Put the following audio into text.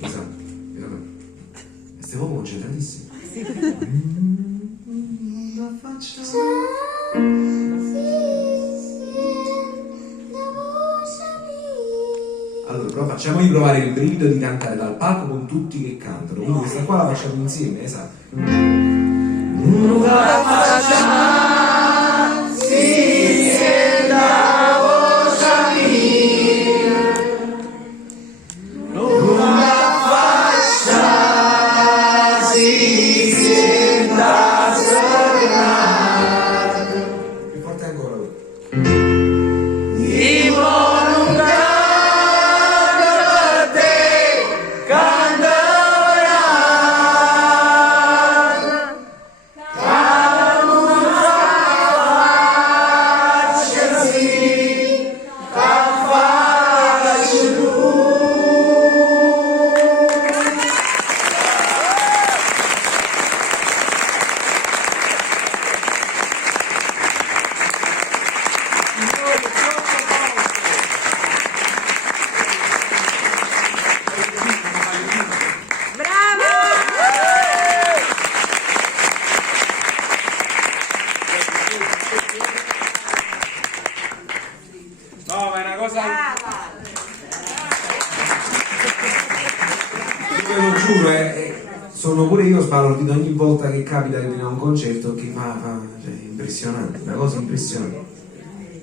Esatto. Stiamo concentratissimi. La faccia. Allora, però facciamogli provare il brivido di cantare dal palco con tutti che cantano. Quindi questa qua la facciamo insieme, esatto. La faccia si senta voce mia. La faccia si senta serrata. Più forte ancora. No, ma è una cosa... Io ve lo giuro, sono pure io sbalordito ogni volta che capita che viene a un concerto che fa cioè, impressionante, una cosa impressionante.